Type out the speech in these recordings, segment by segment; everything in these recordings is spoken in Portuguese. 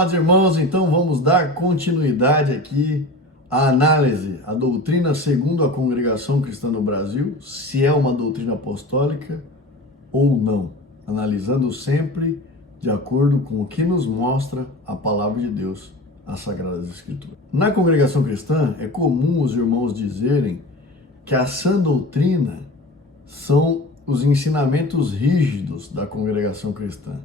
Amados irmãos, então vamos dar continuidade aqui à análise, à doutrina segundo a Congregação Cristã no Brasil, se é uma doutrina apostólica ou não, analisando sempre de acordo com o que nos mostra a Palavra de Deus, as Sagradas Escrituras. Na Congregação Cristã, é comum os irmãos dizerem que a sã doutrina são os ensinamentos rígidos da Congregação Cristã.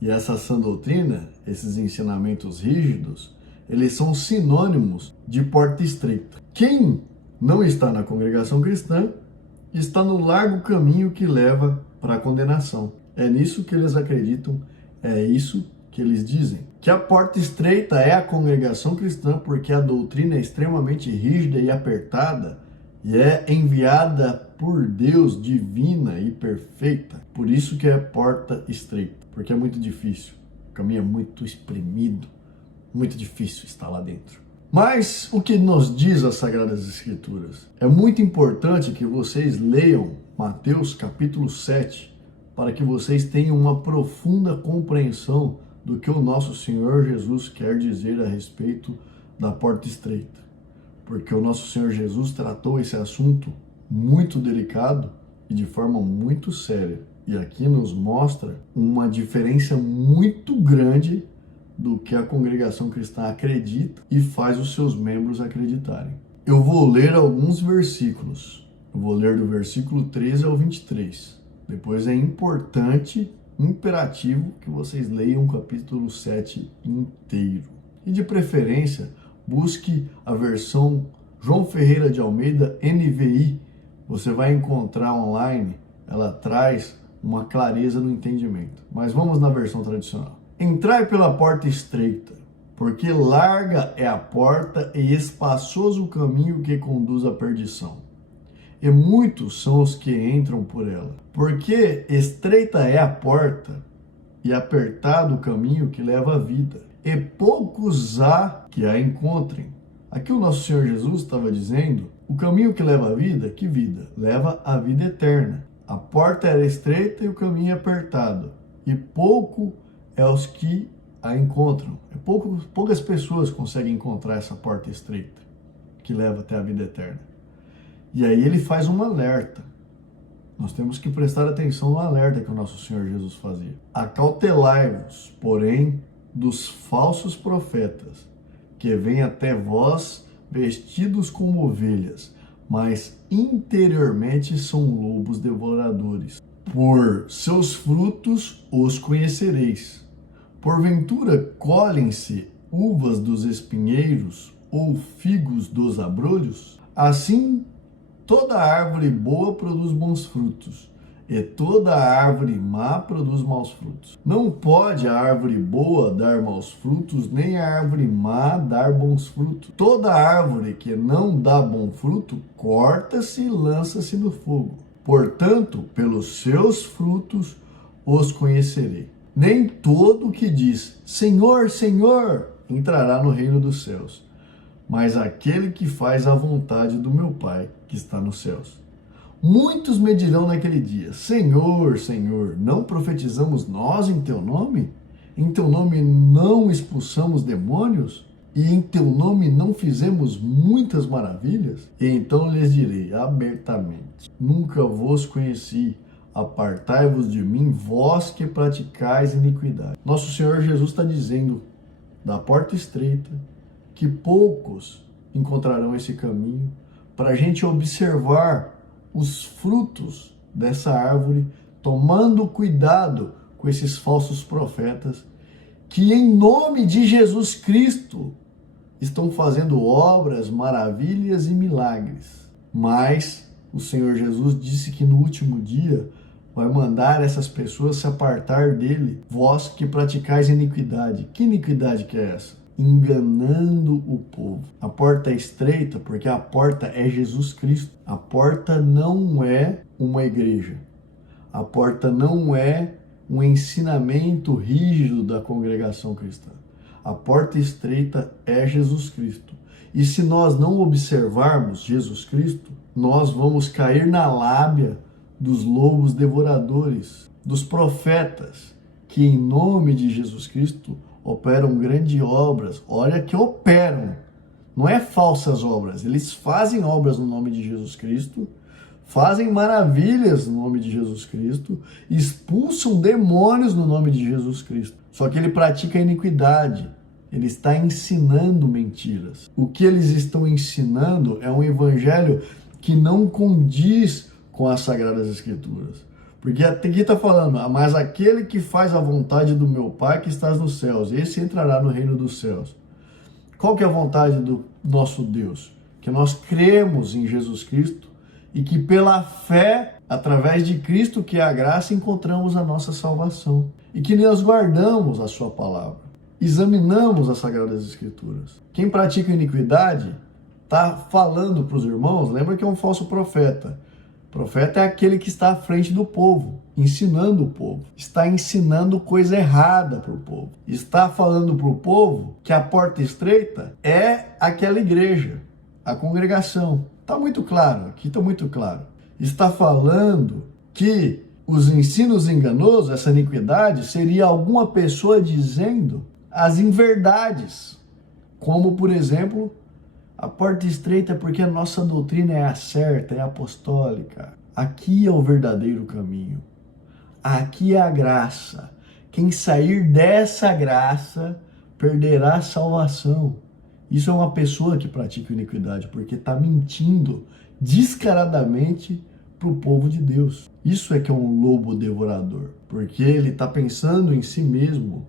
E essa sã doutrina, esses ensinamentos rígidos, eles são sinônimos de porta estreita. Quem não está na congregação cristã está no largo caminho que leva para a condenação. É nisso que eles acreditam, é isso que eles dizem. Que a porta estreita é a congregação cristã porque a doutrina é extremamente rígida e apertada e é enviada por Deus, divina e perfeita. Por isso que é porta estreita, porque é muito difícil. O caminho é muito espremido, muito difícil estar lá dentro. Mas o que nos diz as Sagradas Escrituras? É muito importante que vocês leiam Mateus capítulo 7, para que vocês tenham uma profunda compreensão do que o nosso Senhor Jesus quer dizer a respeito da porta estreita. Porque o nosso Senhor Jesus tratou esse assunto muito delicado e de forma muito séria. E aqui nos mostra uma diferença muito grande do que a congregação cristã acredita e faz os seus membros acreditarem. Eu vou ler alguns versículos. Eu vou ler do versículo 13 ao 23. Depois é importante, imperativo, que vocês leiam o capítulo 7 inteiro. E de preferência, busque a versão João Ferreira de Almeida, NVI. Você vai encontrar online, ela traz uma clareza no entendimento. Mas vamos na versão tradicional. Entrai pela porta estreita, porque larga é a porta e espaçoso o caminho que conduz à perdição. E muitos são os que entram por ela. Porque estreita é a porta e apertado o caminho que leva à vida. E poucos há que a encontrem. Aqui o nosso Senhor Jesus estava dizendo, o caminho que leva à vida, que vida? Leva à vida eterna. A porta era estreita e o caminho é apertado. E pouco é os que a encontram. Poucas pessoas conseguem encontrar essa porta estreita que leva até a vida eterna. E aí ele faz um alerta. Nós temos que prestar atenção no alerta que o nosso Senhor Jesus fazia. Acautelai-vos, porém, dos falsos profetas, que vêm até vós vestidos como ovelhas, mas interiormente são lobos devoradores. Por seus frutos os conhecereis. Porventura colhem-se uvas dos espinheiros ou figos dos abrolhos? Assim, toda árvore boa produz bons frutos, e toda árvore má produz maus frutos. Não pode a árvore boa dar maus frutos, nem a árvore má dar bons frutos. Toda árvore que não dá bom fruto, corta-se e lança-se no fogo. Portanto, pelos seus frutos os conhecerei. Nem todo que diz, Senhor, Senhor, entrará no reino dos céus, mas aquele que faz a vontade do meu Pai que está nos céus. Muitos me dirão naquele dia, Senhor, Senhor, não profetizamos nós em teu nome? Em teu nome não expulsamos demônios? E em teu nome não fizemos muitas maravilhas? E então lhes direi abertamente, nunca vos conheci, apartai-vos de mim, vós que praticais iniquidade. Nosso Senhor Jesus está dizendo, da porta estreita, que poucos encontrarão esse caminho para a gente observar os frutos dessa árvore, tomando cuidado com esses falsos profetas que em nome de Jesus Cristo estão fazendo obras, maravilhas e milagres. Mas o Senhor Jesus disse que no último dia vai mandar essas pessoas se apartar dele, vós que praticais iniquidade. Que iniquidade que é essa? Enganando o povo. A porta é estreita porque a porta é Jesus Cristo. A porta não é uma igreja. A porta não é um ensinamento rígido da congregação cristã. A porta estreita é Jesus Cristo. E se nós não observarmos Jesus Cristo, nós vamos cair na lábia dos lobos devoradores, dos profetas, que em nome de Jesus Cristo operam grandes obras. Olha que operam. Não é falsas obras. Eles fazem obras no nome de Jesus Cristo, fazem maravilhas no nome de Jesus Cristo, expulsam demônios no nome de Jesus Cristo. Só que ele pratica a iniquidade. Ele está ensinando mentiras. O que eles estão ensinando é um evangelho que não condiz com as Sagradas Escrituras. Porque aqui está falando, mas aquele que faz a vontade do meu Pai que está nos céus, esse entrará no reino dos céus. Qual que é a vontade do nosso Deus? Que nós cremos em Jesus Cristo e que pela fé, através de Cristo, que é a graça, encontramos a nossa salvação. E que nós guardamos a sua palavra. Examinamos as Sagradas Escrituras. Quem pratica iniquidade está falando para os irmãos, lembra que é um falso profeta. O profeta é aquele que está à frente do povo, ensinando o povo. Está ensinando coisa errada para o povo. Está falando para o povo que a porta estreita é aquela igreja, a congregação. Está muito claro, aqui está muito claro. Está falando que os ensinos enganosos, essa iniquidade, seria alguma pessoa dizendo as inverdades. Como, por exemplo, a porta estreita é porque a nossa doutrina é a certa, é a apostólica. Aqui é o verdadeiro caminho. Aqui é a graça. Quem sair dessa graça perderá a salvação. Isso é uma pessoa que pratica iniquidade, porque está mentindo descaradamente para o povo de Deus. Isso é que é um lobo devorador, porque ele está pensando em si mesmo,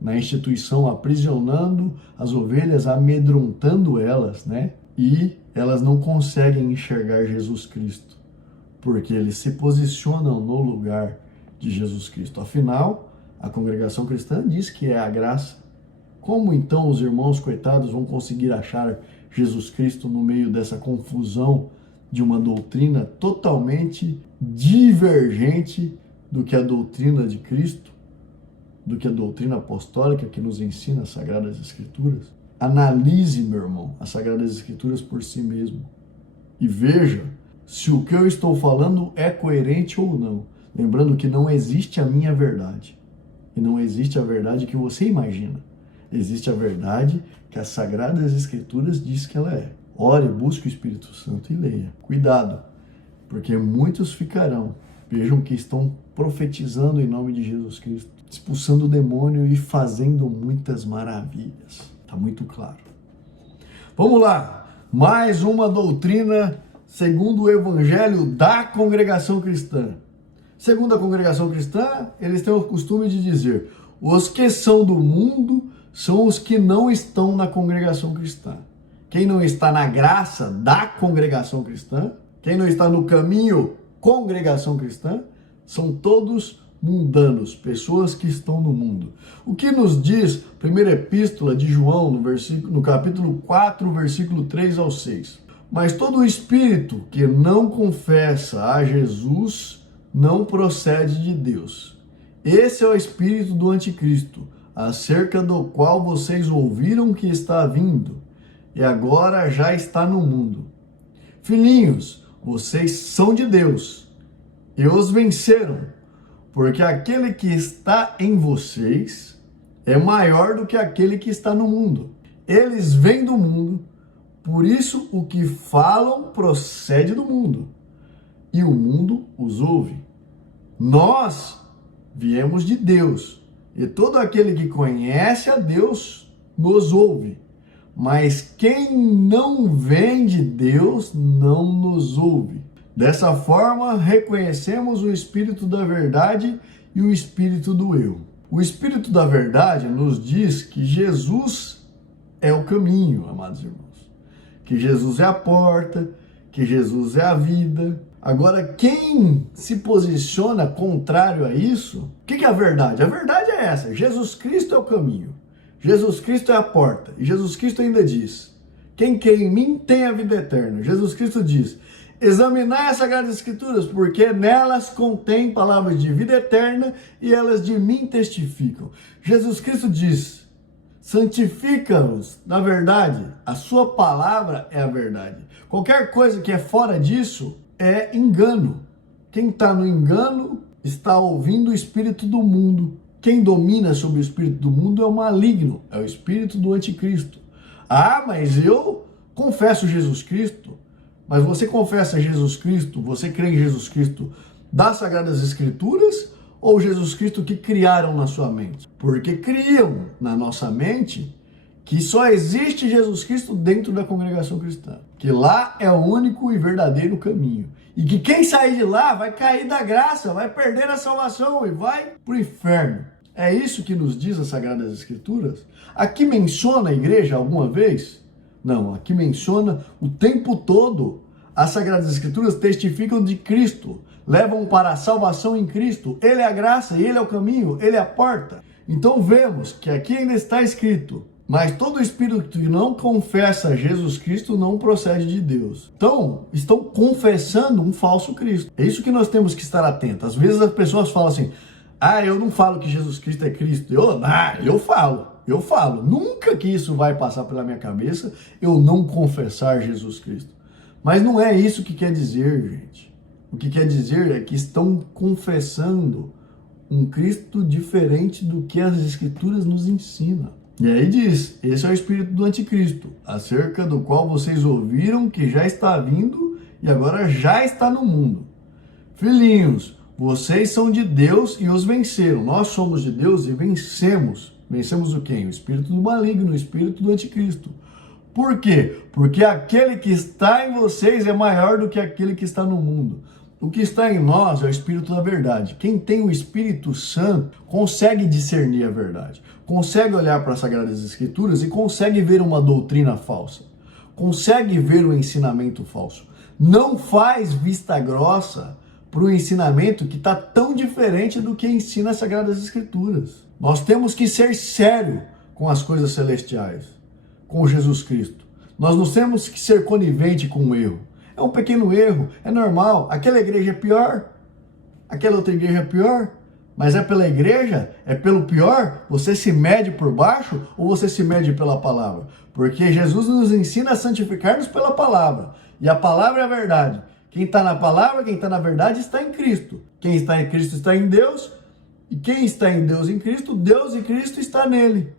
na instituição, aprisionando as ovelhas, amedrontando elas, né? E elas não conseguem enxergar Jesus Cristo, porque eles se posicionam no lugar de Jesus Cristo. Afinal, a congregação cristã diz que é a graça. Como então os irmãos coitados vão conseguir achar Jesus Cristo no meio dessa confusão de uma doutrina totalmente divergente do que a doutrina de Cristo, do que a doutrina apostólica que nos ensina as Sagradas Escrituras? Analise, meu irmão, as Sagradas Escrituras por si mesmo e veja se o que eu estou falando é coerente ou não. Lembrando que não existe a minha verdade e não existe a verdade que você imagina. Existe a verdade que as Sagradas Escrituras diz que ela é. Ore, busque o Espírito Santo e leia. Cuidado, porque muitos ficarão. Vejam que estão profetizando em nome de Jesus Cristo, expulsando o demônio e fazendo muitas maravilhas. Está muito claro. Vamos lá. Mais uma doutrina segundo o Evangelho da congregação cristã. Segundo a congregação cristã, eles têm o costume de dizer: os que são do mundo são os que não estão na congregação cristã. Quem não está na graça da congregação cristã, quem não está no caminho congregação cristã, são todos mundanos, pessoas que estão no mundo. O que nos diz a primeira epístola de João, no capítulo 4, versículo 3 ao 6. Mas todo espírito que não confessa a Jesus não procede de Deus. Esse é o espírito do anticristo, acerca do qual vocês ouviram que está vindo, e agora já está no mundo. Filhinhos, vocês são de Deus, e os venceram, porque aquele que está em vocês é maior do que aquele que está no mundo. Eles vêm do mundo, por isso o que falam procede do mundo, e o mundo os ouve. Nós viemos de Deus, e todo aquele que conhece a Deus nos ouve. Mas quem não vem de Deus não nos ouve. Dessa forma, reconhecemos o espírito da verdade e o espírito do erro. O espírito da verdade nos diz que Jesus é o caminho, amados irmãos. Que Jesus é a porta, que Jesus é a vida. Agora, quem se posiciona contrário a isso, o que é a verdade? A verdade é essa: Jesus Cristo é o caminho, Jesus Cristo é a porta. E Jesus Cristo ainda diz: quem crê em mim tem a vida eterna. Jesus Cristo diz: examinai as Sagradas Escrituras, porque nelas contém palavras de vida eterna e elas de mim testificam. Jesus Cristo diz: santifica-os na verdade, a sua palavra é a verdade. Qualquer coisa que é fora disso é engano. Quem está no engano está ouvindo o espírito do mundo, Quem domina sobre o espírito do mundo é o maligno, é o espírito do anticristo. Ah, mas eu confesso Jesus Cristo. Mas você confessa Jesus Cristo, você crê em Jesus Cristo das Sagradas Escrituras ou Jesus Cristo que criaram na sua mente? Porque criam na nossa mente que só existe Jesus Cristo dentro da congregação cristã, que lá é o único e verdadeiro caminho, e que quem sair de lá vai cair da graça, vai perder a salvação e vai para o inferno. É isso que nos diz as Sagradas Escrituras? Aqui menciona a igreja alguma vez? Não, aqui menciona o tempo todo. As Sagradas Escrituras testificam de Cristo, levam para a salvação em Cristo. Ele é a graça e Ele é o caminho, Ele é a porta. Então vemos que aqui ainda está escrito: mas todo espírito que não confessa Jesus Cristo não procede de Deus. Então, estão confessando um falso Cristo. É isso que nós temos que estar atentos. Às vezes as pessoas falam assim: ah, eu não falo que Jesus Cristo é Cristo. Eu falo. Nunca que isso vai passar pela minha cabeça eu não confessar Jesus Cristo. Mas não é isso que quer dizer, gente. O que quer dizer é que estão confessando um Cristo diferente do que as Escrituras nos ensinam. E aí diz: esse é o espírito do anticristo, acerca do qual vocês ouviram que já está vindo e agora já está no mundo. Filhinhos, vocês são de Deus e os venceram. Nós somos de Deus e vencemos. Vencemos o quê? O espírito do maligno, o espírito do anticristo. Por quê? Porque aquele que está em vocês é maior do que aquele que está no mundo. O que está em nós é o Espírito da verdade. Quem tem o Espírito Santo consegue discernir a verdade, consegue olhar para as Sagradas Escrituras e consegue ver uma doutrina falsa, consegue ver o ensinamento falso. Não faz vista grossa para o ensinamento que está tão diferente do que ensina as Sagradas Escrituras. Nós temos que ser sérios com as coisas celestiais, com Jesus Cristo. Nós não temos que ser conivente com o erro. É um pequeno erro, é normal. Aquela igreja é pior, aquela outra igreja é pior, mas é pela igreja, é pelo pior, você se mede por baixo ou você se mede pela palavra? Porque Jesus nos ensina a santificar-nos pela palavra, e a palavra é a verdade. Quem está na palavra, quem está na verdade está em Cristo. Quem está em Cristo está em Deus, e quem está em Deus em Cristo, Deus e Cristo está nele.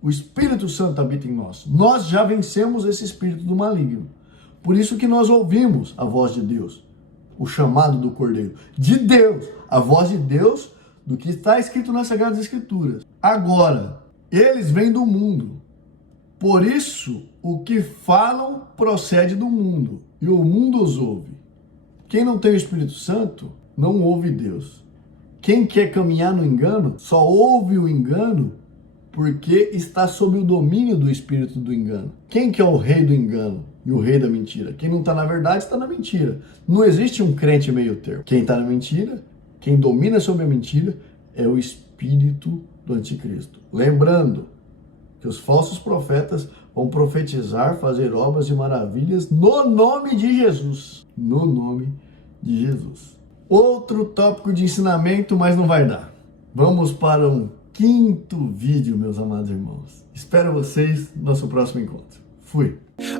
O Espírito Santo habita em nós. Nós já vencemos esse espírito do maligno. Por isso que nós ouvimos a voz de Deus, o chamado do Cordeiro, de Deus, a voz de Deus, do que está escrito nas Sagradas Escrituras. Agora, eles vêm do mundo, por isso o que falam procede do mundo, e o mundo os ouve. Quem não tem o Espírito Santo não ouve Deus. Quem quer caminhar no engano só ouve o engano porque está sob o domínio do espírito do engano. Quem que é o rei do engano e o rei da mentira? Quem não está na verdade está na mentira. Não existe um crente meio termo. Quem está na mentira, quem domina sobre a mentira é o espírito do anticristo. Lembrando que os falsos profetas vão profetizar, fazer obras e maravilhas no nome de Jesus. No nome de Jesus. Outro tópico de ensinamento, mas não vai dar. Vamos para um quinto vídeo, meus amados irmãos. Espero vocês no nosso próximo encontro. Fui!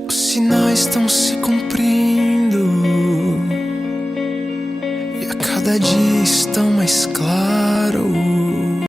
Os sinais estão se cumprindo e a cada dia estão mais claros.